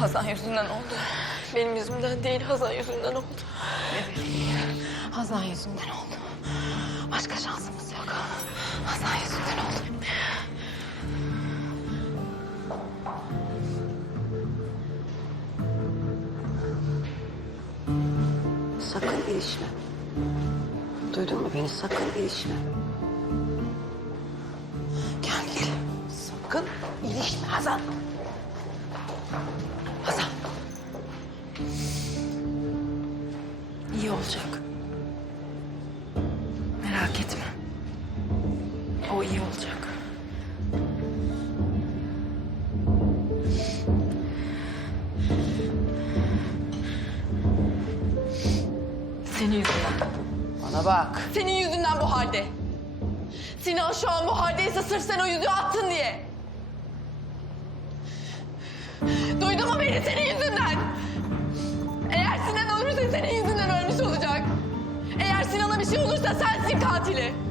Hazan yüzünden oldu. Benim yüzümden değil, Hazan yüzünden oldu. Hazan yüzünden oldu. Başka şansımız yok. Hazan yüzünden oldu. Sakın ilişme. Duydun mu beni? Sakın ilişme. Gel. Sakın ilişme Hazan. Hazan. İyi olacak. Merak etme. O iyi olacak. Senin yüzünden. Bana bak. Senin yüzünden bu halde. Sinan şu an bu haldeyse sırf sen o yüzüğü attın diye. Duydun mu beni senin yüzünden? Olursa sensin katili.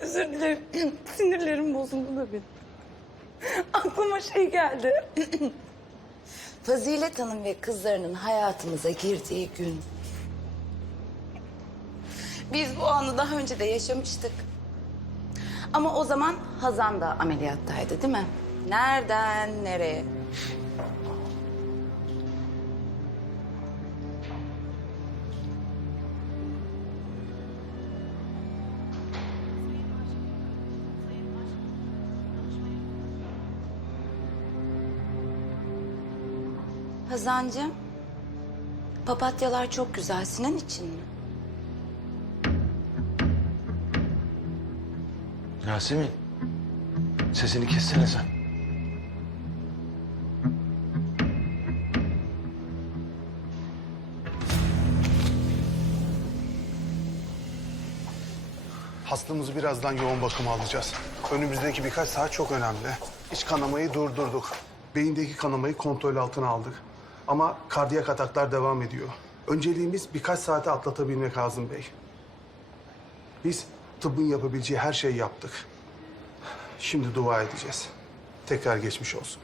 Özür dilerim. Sinirlerim bozuldu da benim. Aklıma şey geldi. Fazilet Hanım ve kızlarının hayatımıza girdiği gün. Biz bu anı daha önce de yaşamıştık. Ama o zaman Hazan da ameliyattaydı değil mi? Nereden nereye? Hazancığım, papatyalar çok güzel. Sinan için mi? Yasemin. Sesini kessene sen. Hastamızı birazdan yoğun bakıma alacağız. Önümüzdeki birkaç saat çok önemli. İç kanamayı durdurduk. Beyindeki kanamayı kontrol altına aldık. Ama kardiyak ataklar devam ediyor. Önceliğimiz birkaç saate atlatabilmek Hazım Bey. Biz tıbbın yapabileceği her şeyi yaptık. Şimdi dua edeceğiz. Tekrar geçmiş olsun.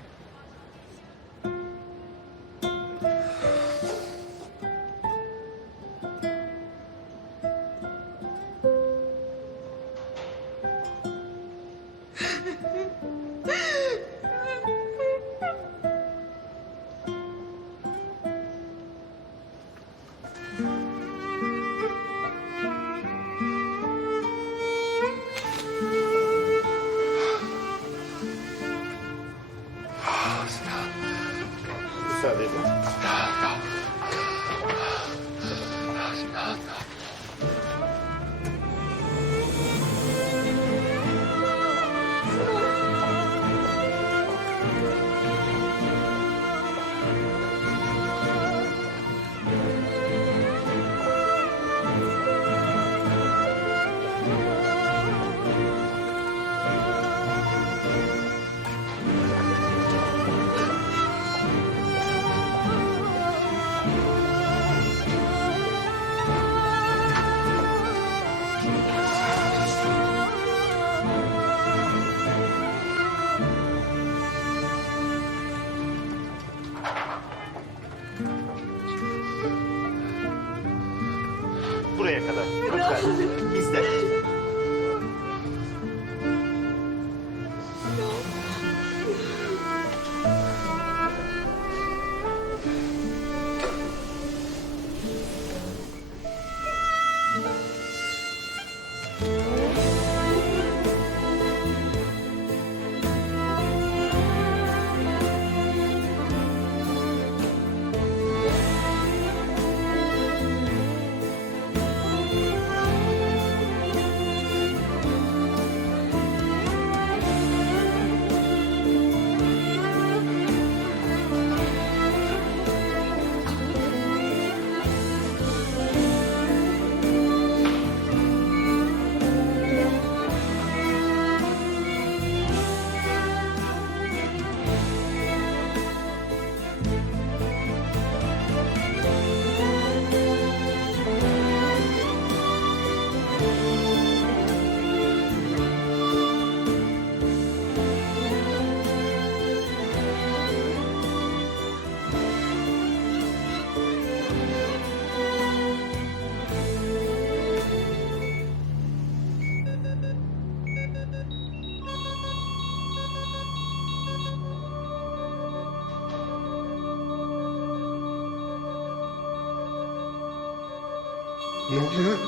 Oluyor?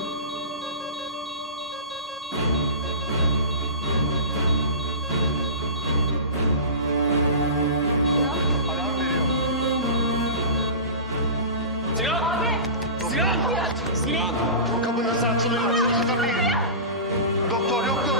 O kapı nasıl açılıyor? Açın kapıyı. Doktor yok mu?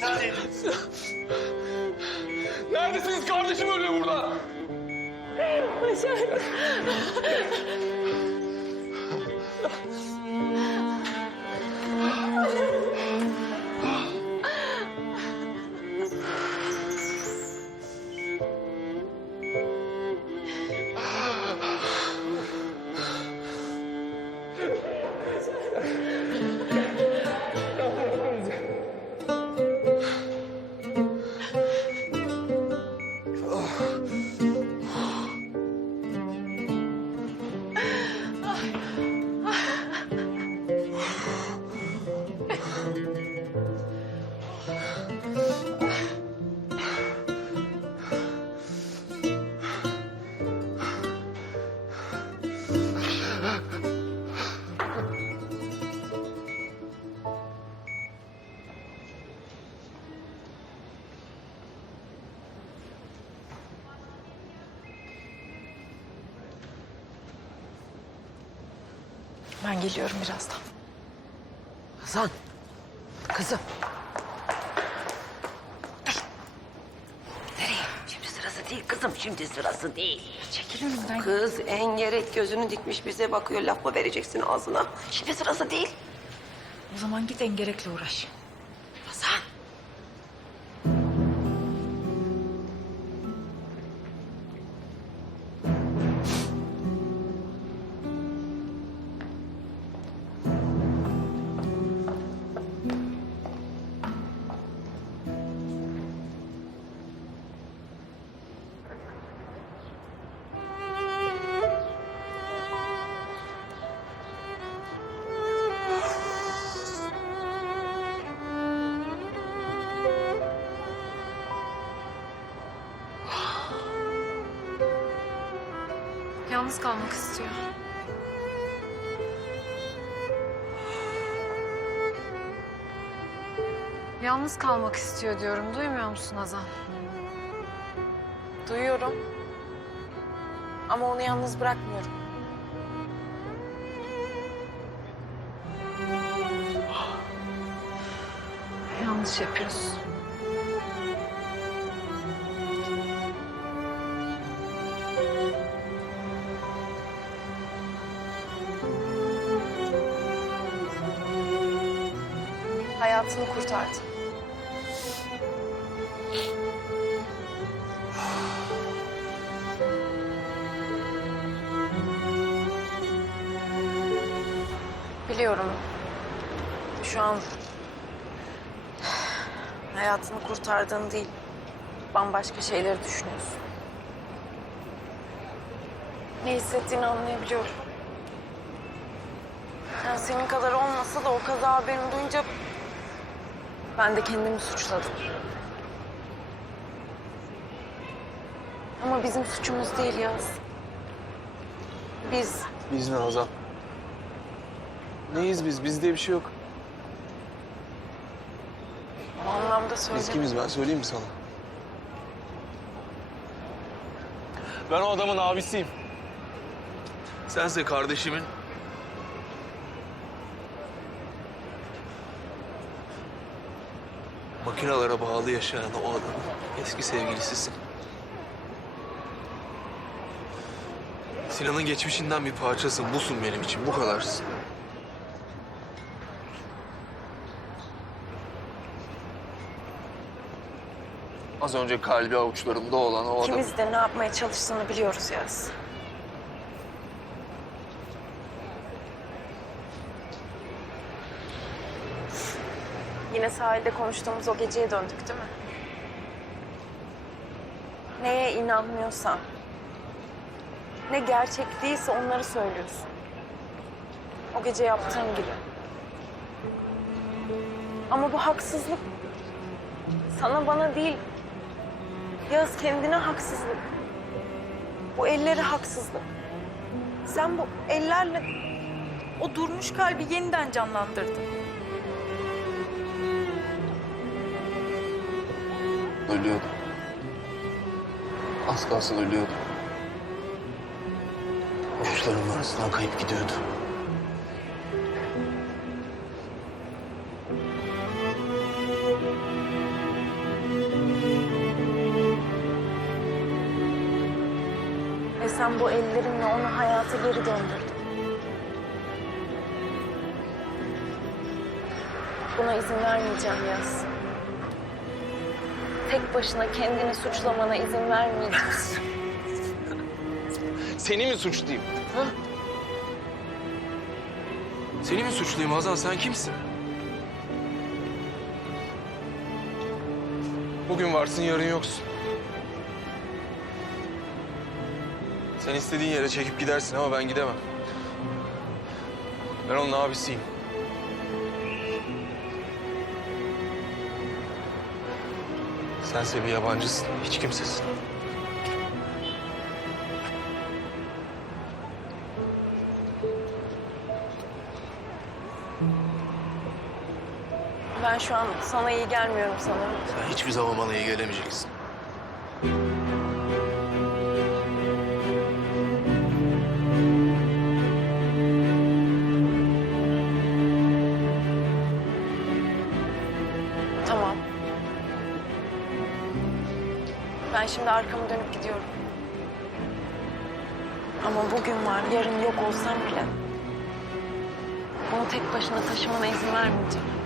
Çabuk. Neredesiniz? Kardeşim ölüyor burada. Ben geliyorum birazdan. Hasan. Kızım. Nereye? Şimdi sırası değil kızım. Şimdi sırası değil. Çekil önümden. Kız en gerek gözünü dikmiş bize bakıyor. Laf mı vereceksin ağzına? Şimdi sırası değil. O zaman git engerekle uğraş. Yalnız kalmak istiyor. Yalnız kalmak istiyor diyorum. Duymuyor musun Azan? Duyuyorum. Ama onu yalnız bırakmıyorum. Yanlış yapıyorsun. Biliyorum. Şu an hayatını kurtardığın değil, bambaşka şeyleri düşünüyorsun. Ne hissettiğini anlayabiliyorum. Yani senin kadar olmasa da o kaza haberini duyunca ben de kendimi suçladım. Ama bizim suçumuz değil Yaz. Biz Biz ne Hazal? Neyiz biz? Bizde bir şey yok. o anlamda Biz söyledim. kimiz ben söyleyeyim mi sana? Ben o adamın abisiyim. Sense kardeşimin. Makinalara bağlı yaşayan o adamın eski sevgilisisin. Sinan'ın geçmişinden bir parçasın. Busun benim için. Bu kadarsın. Az önce kalbi avuçlarımda olan o adam. İkimiz de ne yapmaya çalıştığını biliyoruz Yaz. Yine sahilde konuştuğumuz o geceye döndük değil mi? Neye inanmıyorsan, ne gerçek değilse onları söylüyorsun. O gece yaptığın gibi. Ama bu haksızlık. Sana bana değil, Yağız kendine haksızlık. Bu elleri haksızlık. Sen bu ellerle o durmuş kalbi yeniden canlandırdın. Ölüyordum. Az kalsın ölüyordum. Avuçlarımın arasından kayıp gidiyordu. Bu ellerinle onu hayata geri döndürdün. Buna izin vermeyeceğim Yaz. Tek başına kendini suçlamana izin vermeyeceğim. Seni mi suçlayayım? Ha? Seni mi suçlayayım Hazan? Sen kimsin? Bugün varsın, yarın yoksun. Sen istediğin yere çekip gidersin ama ben gidemem. Ben onun abisiyim. Sense bir yabancısın, hiç kimsesin. Ben şu an sana iyi gelmiyorum sanırım. Sen hiçbir zaman bana iyi gelemeyeceksin. Ben şimdi arkamı dönüp gidiyorum. Ama bugün var, yarın yok olsam bile... ...bunu tek başına taşımana izin vermeyeceğim.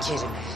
Kerim'e.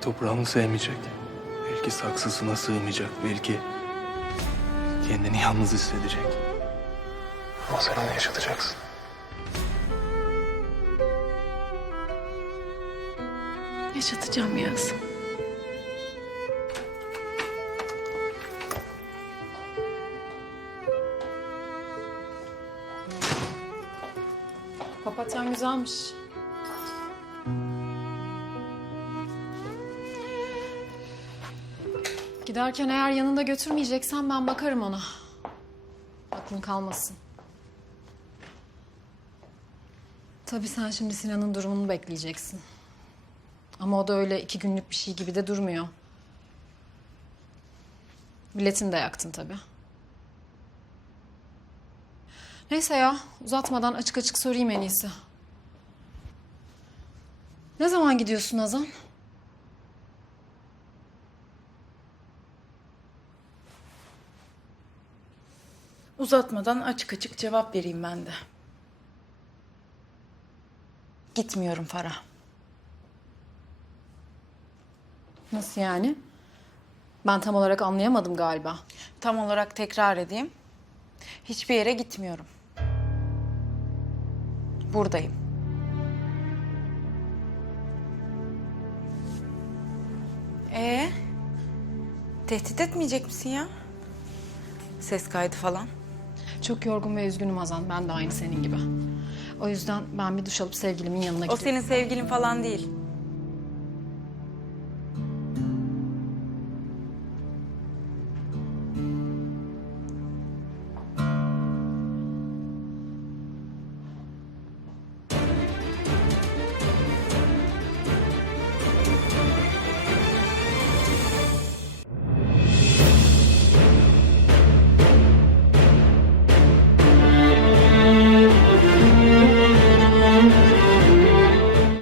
Belki toprağını sevmeyecek. Belki saksısına sığmayacak. Belki kendini yalnız hissedecek. Ama sen onu yaşatacaksın. Yaşatacağım Yağız. Papatyan güzelmiş. Giderken eğer yanında götürmeyeceksen ben bakarım ona. Aklın kalmasın. Tabii sen şimdi Sinan'ın durumunu bekleyeceksin. Ama o da öyle iki günlük bir şey gibi de durmuyor. Biletini de yaktın tabii. Neyse ya, uzatmadan açık açık sorayım en iyisi. Ne zaman gidiyorsun Azan? Uzatmadan açık açık cevap vereyim ben de. Gitmiyorum Farah. Nasıl yani? Ben tam olarak anlayamadım galiba. Tam olarak tekrar edeyim. Hiçbir yere gitmiyorum. Buradayım. Ee? Tehdit etmeyecek misin ya? Ses kaydı falan. Çok yorgun ve üzgünüm Azan. Ben de aynı senin gibi. O yüzden ben bir duş alıp sevgilimin yanına O gidiyorum. senin sevgilin falan değil.